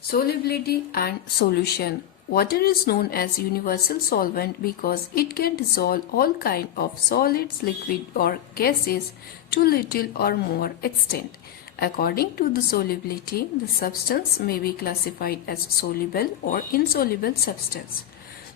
Solubility and solution. Water is known as universal solvent because it can dissolve all kinds of solids, liquid or gases to little or more extent. According to the solubility, the substance may be classified as soluble or insoluble substance.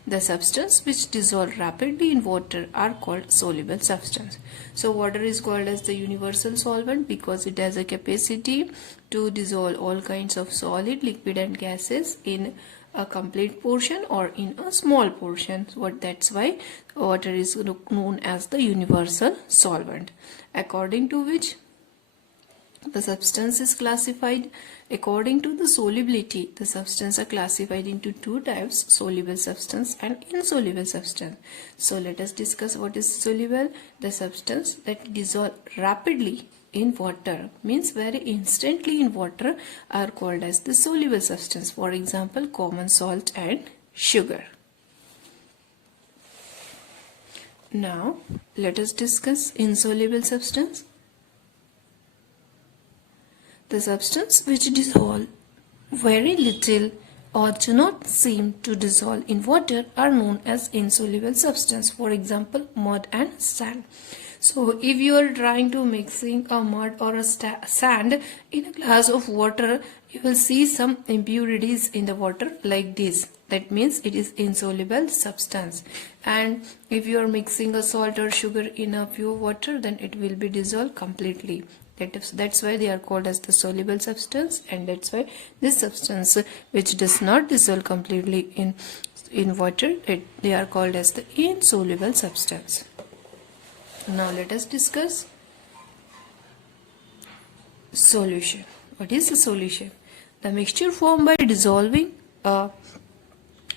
The substance which dissolve rapidly in water are called soluble substance. So water is called as the universal solvent because it has a capacity to dissolve all kinds of solid, liquid and gases in a complete portion or in a small portion. That's why water is known as the universal solvent. According to which the substance is classified according to the solubility. The substance are classified into two types, soluble substance and insoluble substance. So let us discuss what is soluble. The substance that dissolve rapidly in water, means very instantly in water, are called as the soluble substance. For example, common salt and sugar. Now let us discuss insoluble substance. The substance which dissolve very little or do not seem to dissolve in water are known as insoluble substance. For example, mud and sand. So if you are trying to mixing a mud or a sand in a glass of water, you will see some impurities in the water like this. That means it is insoluble substance. And if you are mixing a salt or sugar in a pure water, then it will be dissolved completely. That's why they are called as the soluble substance, and that's why this substance which does not dissolve completely in water, they are called as the insoluble substance. Now let us discuss solution. What is the solution? The mixture formed by dissolving a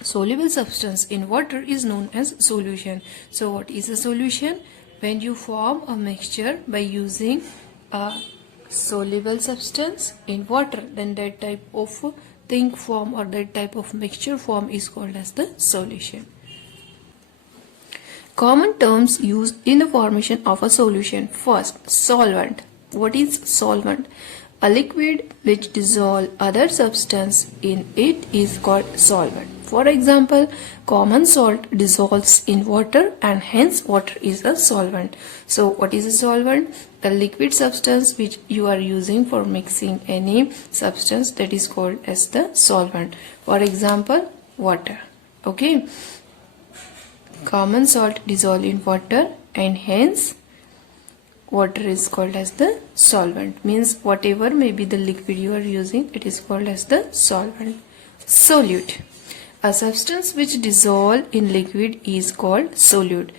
soluble substance in water is known as solution. So what is a solution? When you form a mixture by using a soluble substance in water, then that type of thing form or that type of mixture form is called as the solution. Common terms used in the formation of a solution. First, solvent. What is solvent? A liquid which dissolves other substance in it is called solvent. For example, common salt dissolves in water and hence water is a solvent. So what is a solvent? A liquid substance which you are using for mixing any substance, that is called as the solvent. For example, water. Okay. Common salt dissolve in water and hence water is called as the solvent. Means whatever may be the liquid you are using, it is called as the solvent. Solute. A substance which dissolve in liquid is called solute.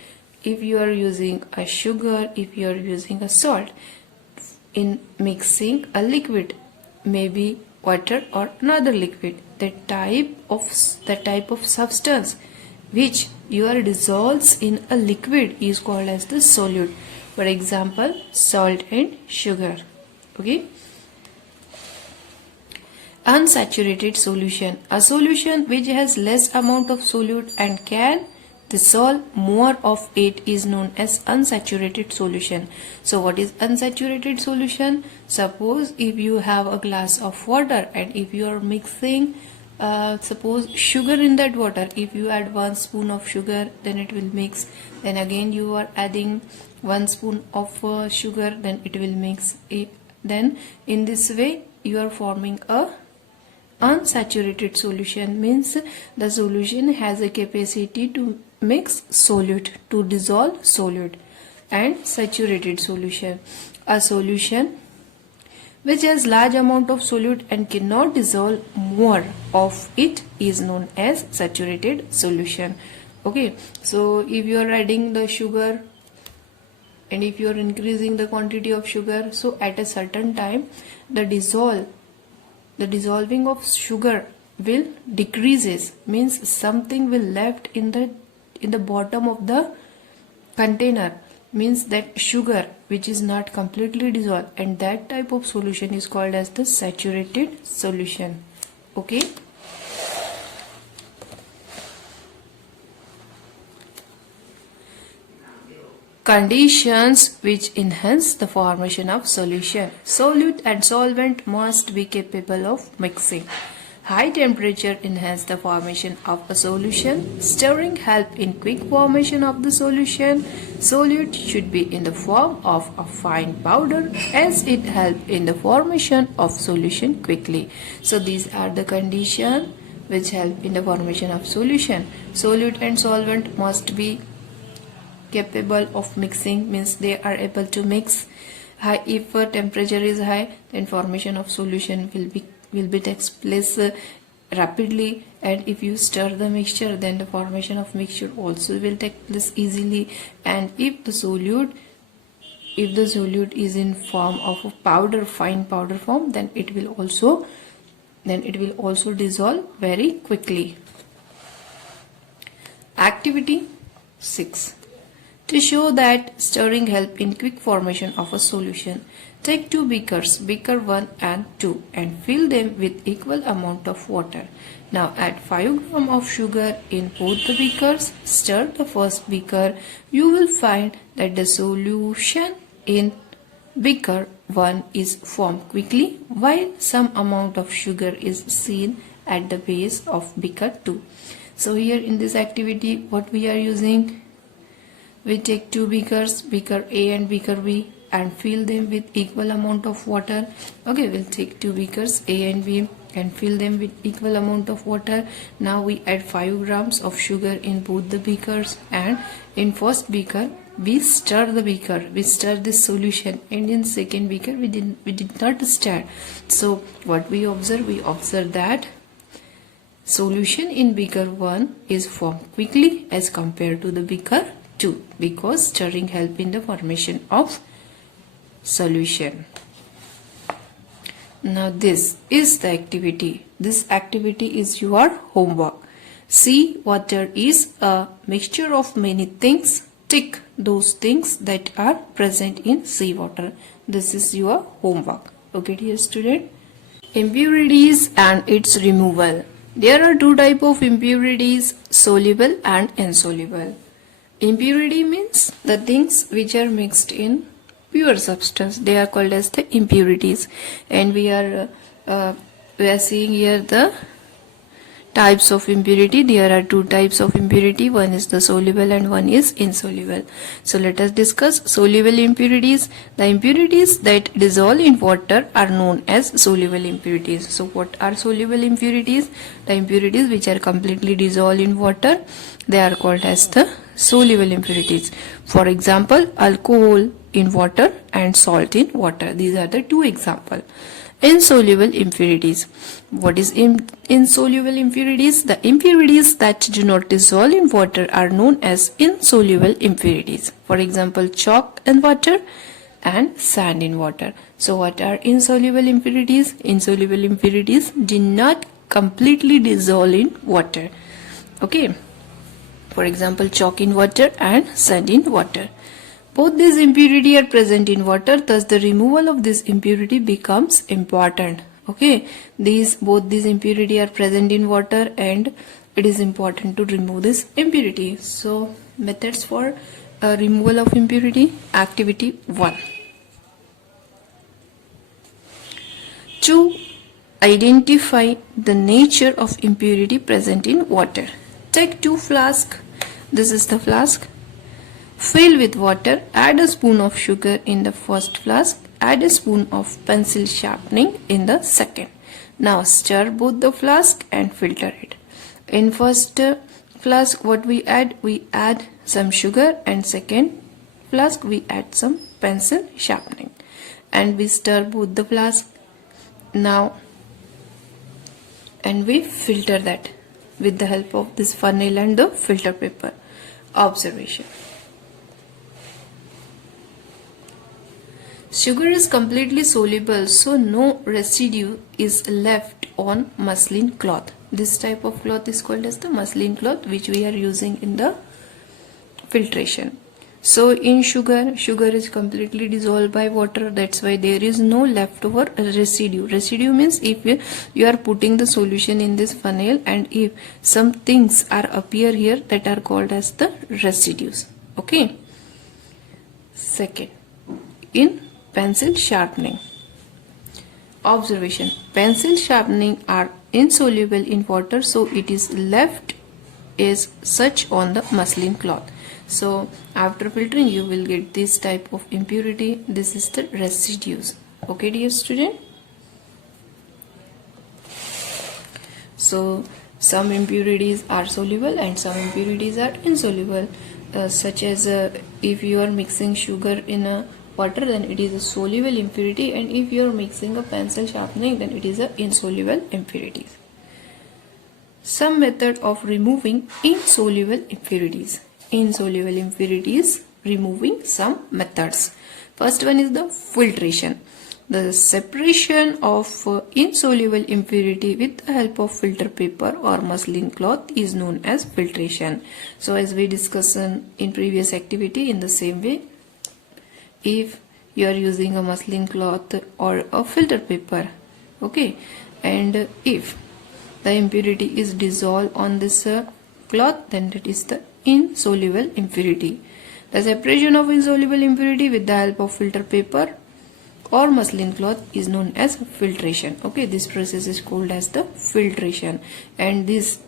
If you are using a sugar, if you are using a salt in mixing a liquid, maybe water or another liquid, the type of substance which your dissolves in a liquid is called as the solute. For example, salt and sugar. Okay. Unsaturated solution. A solution which has less amount of solute and can dissolve more of it is known as unsaturated solution. So what is unsaturated solution? Suppose if you have a glass of water and if you are mixing suppose sugar in that water, if you add 1 spoon of sugar, then it will mix. Then again you are adding 1 spoon of sugar, then it will mix. Then in this way you are forming a unsaturated solution. Means the solution has a capacity to mix solute, to dissolve solute. And saturated solution. A solution which has large amount of solute and cannot dissolve more of it is known as saturated solution. Okay, so if you are adding the sugar and if you are increasing the quantity of sugar, so at a certain time the dissolving of sugar will decreases, means something will left in the bottom of the container, means that sugar which is not completely dissolved, and that type of solution is called as the saturated solution. Okay. Conditions which enhance the formation of solution. Solute and solvent must be capable of mixing. High temperature enhance the formation of a solution. Stirring help in quick formation of the solution. Solute should be in the form of a fine powder as it help in the formation of solution quickly. So these are the conditions which help in the formation of solution. Solute and solvent must be capable of mixing, means they are able to mix. High, if temperature is high, then formation of solution will be takes place rapidly, and if you stir the mixture, then the formation of mixture also will take place easily. And if the solute is in form of a powder, fine powder form, then it will also dissolve very quickly. Activity 6. To show that stirring help in quick formation of a solution, take two beakers, beaker 1 and 2, and fill them with equal amount of water. Now add 5 grams of sugar in both the beakers. Stir the first beaker. You will find that the solution in beaker 1 is formed quickly, while some amount of sugar is seen at the base of beaker 2. So here in this activity, what we are using? We take two beakers, beaker A and beaker B, and fill them with equal amount of water. Okay, we'll take two beakers A and B and fill them with equal amount of water. Now we add 5 grams of sugar in both the beakers, and in first beaker we stir the beaker, we stir this solution, and in second beaker we did not stir. So what we observe that solution in beaker 1 is formed quickly as compared to the beaker 2, because stirring help in the formation of solution. Now this is the activity. This activity is your homework. Sea water is a mixture of many things. Tick those things that are present in sea water. This is your homework. Okay, dear student. Impurities and its removal. There are two types of impurities, soluble and insoluble. Impurity means the things which are mixed in pure substance. They are called as the impurities. And we are seeing here the types of impurity. There are two types of impurity. One is the soluble and one is insoluble. So let us discuss soluble impurities. The impurities that dissolve in water are known as soluble impurities. So what are soluble impurities? The impurities which are completely dissolved in water, they are called as the soluble impurities. For example, alcohol in water and salt in water. These are the two examples. Insoluble impurities. What is insoluble impurities? The impurities that do not dissolve in water are known as insoluble impurities. For example, chalk in water and sand in water. So what are insoluble impurities? Insoluble impurities do not completely dissolve in water. Okay. For example, chalk in water and sand in water. Both these impurities are present in water, thus the removal of this impurity becomes important. Okay, both these impurities are present in water, and it is important to remove this impurity. So methods for removal of impurity. Activity 1. To identify the nature of impurity present in water. Take two flasks. This is the flask. Fill with water. Add a spoon of sugar in the first flask. Add a spoon of pencil sharpening in the second. Now stir both the flask and filter it. In first flask, what we add? We add some sugar, and second flask we add some pencil sharpening, and we stir both the flask. Now, and we filter that with the help of this funnel and the filter paper. Observation. Sugar is completely soluble, so no residue is left on muslin cloth. This type of cloth is called as the muslin cloth, which we are using in the filtration. So in sugar is completely dissolved by water. That's why there is no leftover residue. Residue means if you are putting the solution in this funnel, and if some things are appear here, that are called as the residues. Okay. Second, in pencil sharpening. Observation. Pencil sharpening are insoluble in water, so it is left as such on the muslin cloth. So after filtering you will get this type of impurity. This is the residues. Okay dear student. So some impurities are soluble and some impurities are insoluble, such as if you are mixing sugar in a water, then it is a soluble impurity, and if you are mixing a pencil sharpening, then it is a insoluble impurity. Some method of removing insoluble impurities. Insoluble impurities removing some methods. First one is the filtration. The separation of insoluble impurity with the help of filter paper or muslin cloth is known as filtration. So as we discussed in previous activity, in the same way, if you are using a muslin cloth or a filter paper, okay, and if the impurity is dissolved on this cloth, then that is the insoluble impurity. The separation of insoluble impurity with the help of filter paper or muslin cloth is known as filtration. Okay, this process is called as the filtration, and these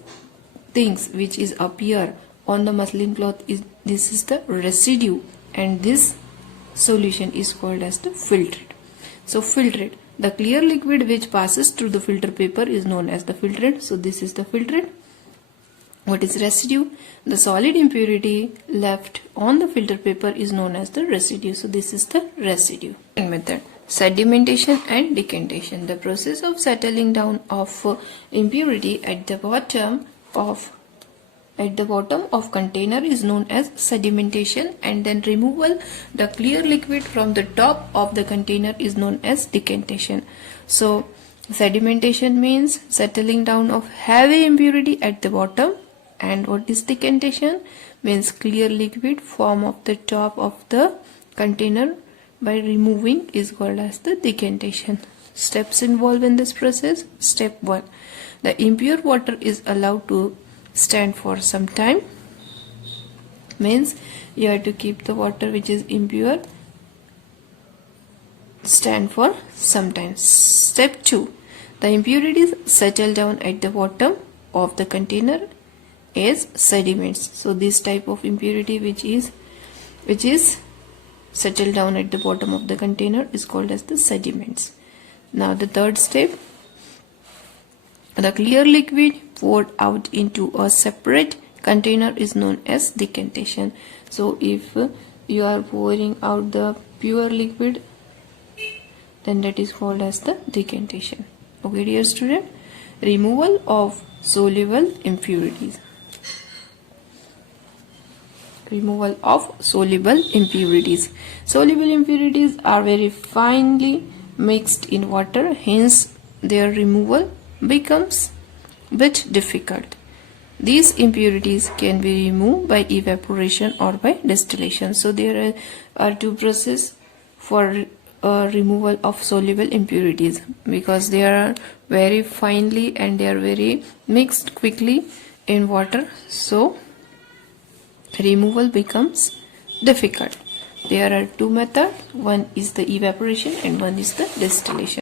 things which is appear on the muslin cloth this is the residue, and this solution is called as the filtrate. So filtrate, the clear liquid which passes through the filter paper is known as the filtrate. So this is the filtrate. What is residue? The solid impurity left on the filter paper is known as the residue. So this is the residue. Method: sedimentation and decantation. The process of settling down of impurity at the bottom of container is known as sedimentation, and then removal the clear liquid from the top of the container is known as decantation. So sedimentation means settling down of heavy impurity at the bottom, and what is decantation? Means clear liquid form of the top of the container by removing is called as the decantation. Steps involved in this process. Step 1. The impure water is allowed to stand for some time. Means you have to keep the water which is impure stand for some time. Step 2. The impurities settle down at the bottom of the container as sediments. So this type of impurity which is settled down at the bottom of the container is called as the sediments. Now the third step, the clear liquid poured out into a separate container is known as decantation. So if you are pouring out the pure liquid, then that is called as the decantation. Okay dear student, removal of soluble impurities. Removal of soluble impurities. Soluble impurities are very finely mixed in water, hence their removal becomes bit difficult. These impurities can be removed by evaporation or by distillation. So there are two processes for removal of soluble impurities, because they are very finely and they are very mixed quickly in water. So removal becomes difficult. There are two methods. One is the evaporation and one is the distillation.